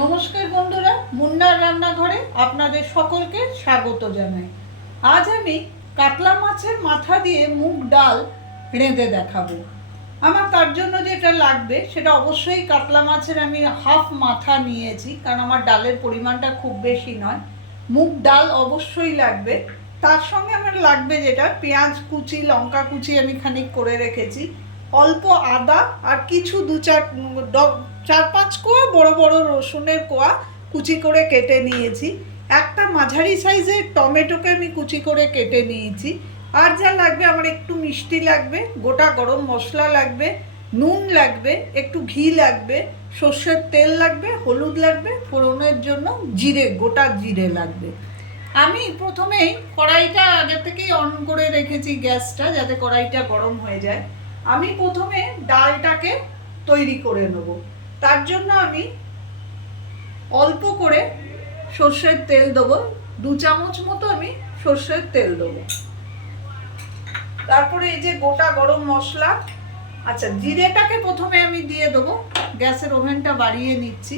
নমস্কার বন্ধুরা, মুন্নার রান্নাঘরে আপনাদের সকলকে স্বাগত জানাই। আজ আমি কাতলা মাছের মাথা দিয়ে মুগ ডাল রেঁধে দেখাবো। আমার তার জন্য যেটা লাগবে, সেটা অবশ্যই কাতলা মাছের আমি হাফ মাথা নিয়েছি, কারণ আমার ডালের পরিমাণটা খুব বেশি নয়। মুগ ডাল অবশ্যই লাগবে। তার সঙ্গে আমার লাগবে যেটা, পেঁয়াজ কুচি, লঙ্কা কুচি আমি খানিক করে রেখেছি। অল্প আদা আর কিছু দু চার চার পাঁচ কোয়া বড় বড় রসুনের কোয়া কুচি করে কেটে নিয়েছি। একটা মাঝারি সাইজের টমেটোকে আমি কুচি করে কেটে নিয়েছি। আর যা লাগবে আমার একটু মিষ্টি লাগবে, গোটা গরম মশলা লাগবে, নুন লাগবে, একটু ঘি লাগবে, সর্ষের তেল লাগবে, হলুদ লাগবে, ফোড়নের জন্য জিরে, গোটা জিরে লাগবে। আমি প্রথমেই কড়াইটা আগে থেকেই অন করে রেখেছি গ্যাসটা যাতে কড়াইটা গরম হয়ে যায়। আমি প্রথমে ডালটাকে তৈরি করে নেব। তার জন্য আমি অল্প করে সর্ষের তেল দেবো। দু চামচ মতো আমি সর্ষের তেল দেবো। তারপরে এই যে গোটা গরম মশলা আচ্ছা জিরেটাকে প্রথমে আমি দিয়ে দেবো। গ্যাসের ওভেনটা বাড়িয়ে নিচ্ছি।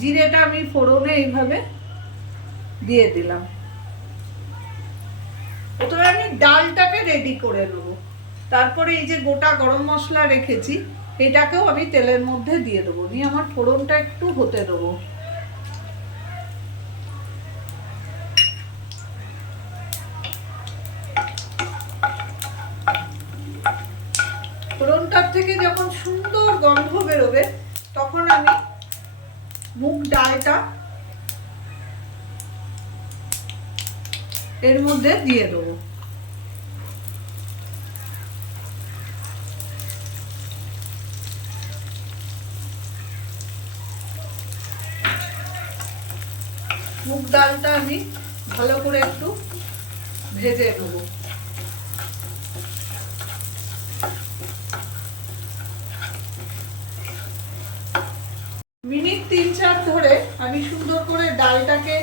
জিরেটা আমি ফোড়নে এইভাবে দিয়ে দিলাম। প্রথমে আমি ডালটাকে রেডি করে নেব। তারপরে এই যে গোটা গরম মশলা রেখেছি এটাকেও আমি তেলের মধ্যে দিয়ে দেবো। নিয়ে আমার ফোড়নটা একটু হতে দেবো। ফোড়নটার থেকে যখন সুন্দর গন্ধ বেরোবে, তখন আমি মুগ ডালটা এর মধ্যে দিয়ে দেবো। মুগ ডালটা আমি ভালো করে একটু ভেজে নেব। মিনিট তিন চার ধরে আমি সুন্দর করে ডালটাকে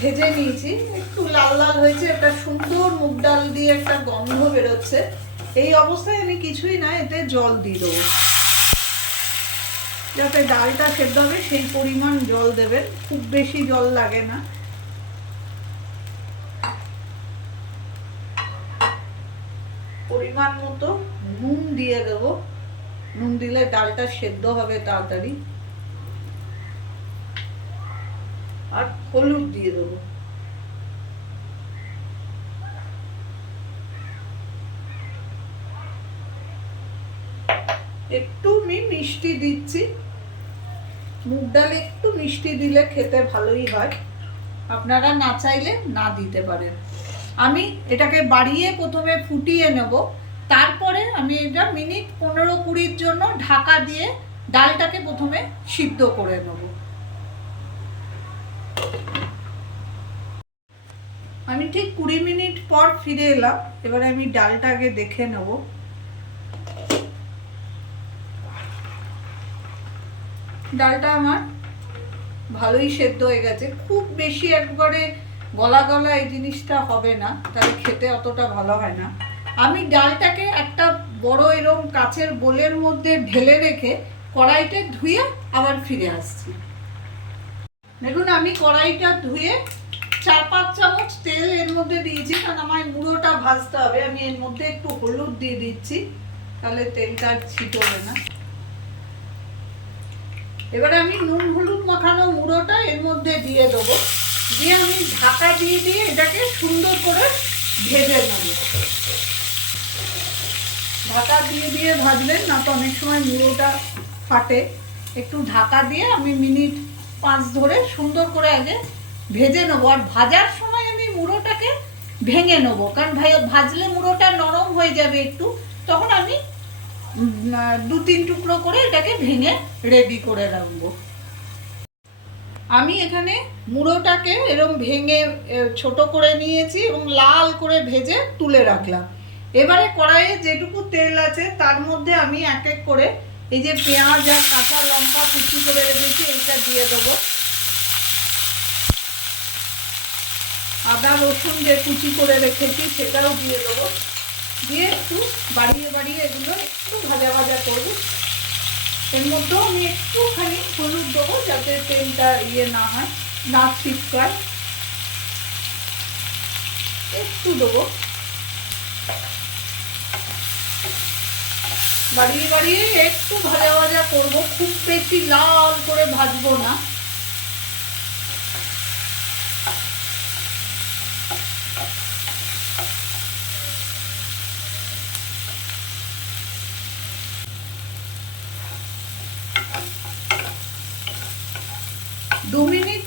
ভেজে নিয়েছি। একটু লাল লাল হয়েছে, একটা সুন্দর মুগ ডাল দিয়ে একটা গন্ধ বেরোচ্ছে। এই অবস্থায় আমি কিছুই না, এতে জল দিয়ে দেবো। যাতে ডালটা সেদ্ধ হবে, সেই পরিমাণ জল দেবেন। খুব বেশি জল লাগে না। পরিমাণ মতো নুন দিয়ে দেব। নুন দিলে ডালটা সেদ্ধ হবে তাড়াতাড়ি। আর হলুদ দিয়ে দেবো। একটু আমি মিষ্টি দিচ্ছি। মুগ ডালে একটু মিষ্টি দিলে খেতে ভালোই হয়। আপনারা না চাইলে না দিতে পারেন। আমি এটাকে বাড়িয়ে প্রথমে ফুটিয়ে নেব। তারপরে আমি এটা মিনিট পনেরো কুড়ির জন্য ঢাকা দিয়ে ডালটাকে প্রথমে সিদ্ধ করে নেব। আমি ঠিক কুড়ি মিনিট পর ফিরে এলাম। এবারে আমি ডালটাকে দেখে নেব। ডালটা আমার ভালোই সেদ্ধ হয়ে গেছে। খুব বেশি একবারে গলা গলা এই জিনিসটা হবে না তাহলে খেতে অতটা ভালো হয় না। আমি ডালটাকে একটা বড় এরম কাচের বোলের মধ্যে ঢেলে রেখে কড়াইতে ধুয়ে আবার ফিরে আসছি। দেখুন, আমি কড়াইটা ধুয়ে চার পাঁচ চামচ তেল এর মধ্যে দিয়েছি, কারণ আমার মুড়োটা ভাজতে হবে। আমি এর মধ্যে একটু হলুদ দিয়ে দিচ্ছি, তাহলে তেলটা ছিটবে না। এবারে আমি নুন হলুদ মাখানো মুড়োটা এর মধ্যে দিয়ে দেবো। দিয়ে আমি ঢাকা দিয়ে দিয়ে এটাকে সুন্দর করে ভেজে নেব। ঢাকা দিয়ে দিয়ে ভাজবেন না তো অনেক সময় মুড়োটা ফাটে। একটু ঢাকা দিয়ে আমি মিনিট পাঁচ ধরে সুন্দর করে আগে ভেজে নেব। আর ভাজার সময় আমি মুড়োটাকে ভেঙে নেব। কারণ ভাই, ভাজলে মুড়োটা নরম হয়ে যাবে একটু। তখন আমি দু তিন টুকরো করে এটাকে ভেঙে রেডি করে রাখব। আমি এখানে মুড়োটাকে এরম ভেঙে ছোট করে নিয়েছি এবং লাল করে ভেজে তুলে রাখলাম। এবারে কড়াইয়ে যেটুকু তেল আছে, তার মধ্যে আমি এক এক করে এই যে পেঁয়াজ আর কাঁচা লঙ্কা কুচি করে রেখেছি, এইটা দিয়ে দেবো। আদা রসুন যে কুচি করে রেখেছি, সেটাও দিয়ে দেবো। দিয়ে একটু বাড়িয়ে বাড়িয়ে এগুলো একটু ভাজা ভাজা করব। এর মধ্যেও আমি একটুখানি হলুদ দেবো যাতে তেলটা ইয়ে না হয়, না ছিটকায়। একটু দেবো। বাড়িয়ে বাড়িয়ে একটু ভাজা ভাজা করব, খুব বেশি লাল করে ভাজবো না। দু মিনিট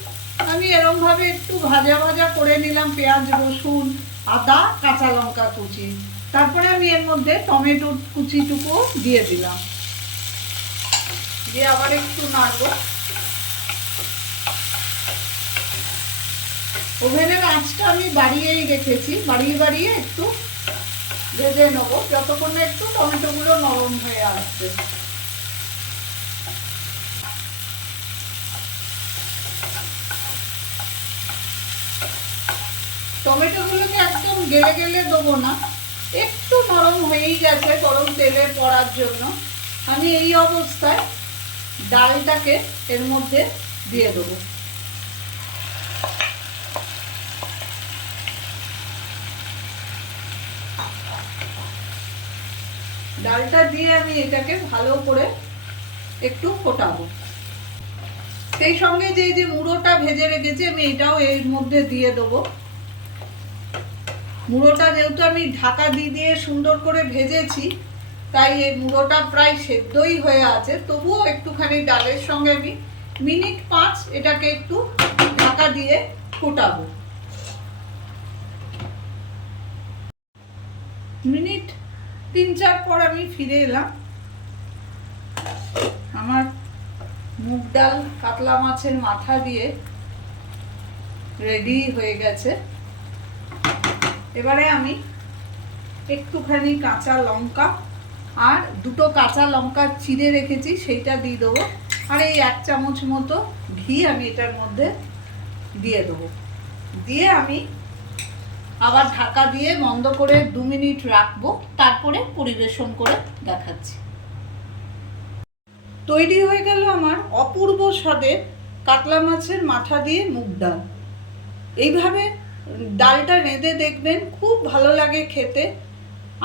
আমি এরম ভাবে একটু ভাজা ভাজা করে নিলাম পেঁয়াজ, রসুন, আদা, কাঁচা লঙ্কা কুচি। তারপরে আমি এর মধ্যে টমেটো কুচিটুকু দিয়ে দিলাম। দিয়ে আবার একটু নাড়বো। ওভেনের আঁচটা আমি বাড়িয়েই রেখেছি। বাড়িয়ে বাড়িয়ে একটু ভেজে নেব। যতক্ষণ একটু টমেটোগুলো নরম হয়ে আসবে। টমেটোগুলোকে একদম গেলে গেলে দেবো না। একটু নরম হয়েই গেছে গরম তেলে পড়ার জন্য। আমি এই অবস্থায় ডালটাকে এর মধ্যে দিয়ে দেবো। ডালটা দিয়ে আমি এটাকে ভালো করে একটু ফোটাবো। সেই সঙ্গে যে যে মুড়োটা ভেজে রেখেছি, আমি এটাও এর মধ্যে দিয়ে দেবো। মুড়োটা যেহেতু আমি ঢাকা দিয়ে দিয়ে সুন্দর করে ভেজেছি, তাই এই মুড়োটা প্রায় সেদ্ধই হয়ে আছে। তবুও একটুখানি ডালের সঙ্গে আমি মিনিট পাঁচ এটাকে একটু ঢাকা দিয়ে ফোটাবো। মিনিট তিন চার পর আমি ফিরে এলাম। আমার মুগ ডাল, কাতলা মাছের মাথা দিয়ে রেডি হয়ে গেছে। এবারে আমি একটুখানি কাঁচা লঙ্কা আর দুটো কাঁচা লঙ্কা চিড়ে রেখেছি, সেইটা দিয়ে দেবো। আর এই এক চামচ মতো ঘি আমি এটার মধ্যে দিয়ে দেবো। দিয়ে আমি আবার ঢাকা দিয়ে বন্ধ করে দু মিনিট রাখব, তারপরে পরিবেশন করে দেখাচ্ছি। তৈরি হয়ে গেল আমার অপূর্ব স্বাদের কাতলা মাছের মাথা দিয়ে মুগ ডাল। এইভাবে ডালটা রেঁধে দেখবেন, খুব ভালো লাগে খেতে।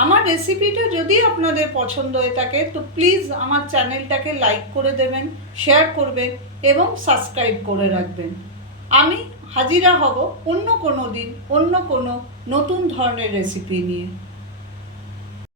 আমার রেসিপিটা যদি আপনাদের পছন্দ হয়ে থাকে, তো প্লিজ আমার চ্যানেলটাকে লাইক করে দেবেন শেয়ার করবেন এবং সাবস্ক্রাইব করে রাখবেন। আমি হাজিরা হব অন্য কোনো দিন অন্য কোনো নতুন ধরনের রেসিপি নিয়ে।